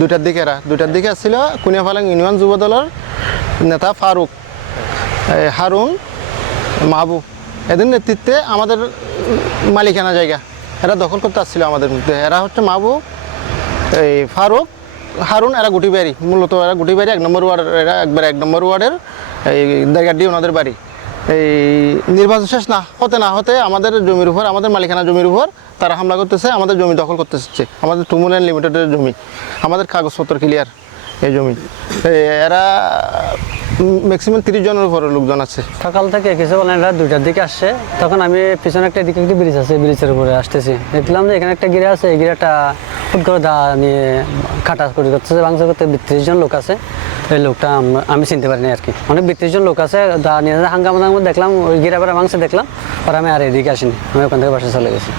দুইটার দিকে আসছিল কুনিয়াপালাং ইউনিয়ন যুব দলের নেতা ফারুক, হারুন, মাহবুব এদের নেতৃত্বে আমাদের মালিকানা জায়গা এরা দখল করতে আসছিল আমাদের মধ্যে। এরা হচ্ছে মাহবুব, এই ফারুক, হারুন, এরা গুটিবাড়ি, মূলত এরা গুটিবাড়ি 1 নম্বর ওয়ার্ড, এরা একবার 1 নম্বর ওয়ার্ডের এই জায়গাটি ওনাদের বাড়ি। এই নির্বাচন শেষ না হতে আমাদের জমির উপর, আমাদের মালিকানা জমির উপর তারা হামলা করতেছে, আমাদের জমি দখল করতেছে, আমাদের টুমুল অ্যান্ড লিমিটেডের জমি, আমাদের কাগজপত্র ক্লিয়ার এই জমি। এরা ম্যাক্সিমাম 30 জনের উপরে লোকজন আছে। সকাল থেকে কিছু বলেন এরা 2টার দিকে আসছে, তখন আমি পিছনে একটা দিকে একটি ব্রিজ আছে, ব্রিজের উপরে আসতেছি, দেখলাম যে এখানে একটা গিরা আছে, এই গিরাটা হুট করে দা নিয়ে কাটা করে করতেছে, ভাঙচুর করতে 32 জন লোক আছে। এই লোকটা আমি চিনতে পারিনি আর কি, অনেক 32 জন লোক আছে, দা নিয়ে হাঙ্গামা দেখলাম, ওই গিরা ভাঙছে দেখলাম, আর আমি আর এদিকে আসিনি, আমি ওখান থেকে বাসে চলে গেছি।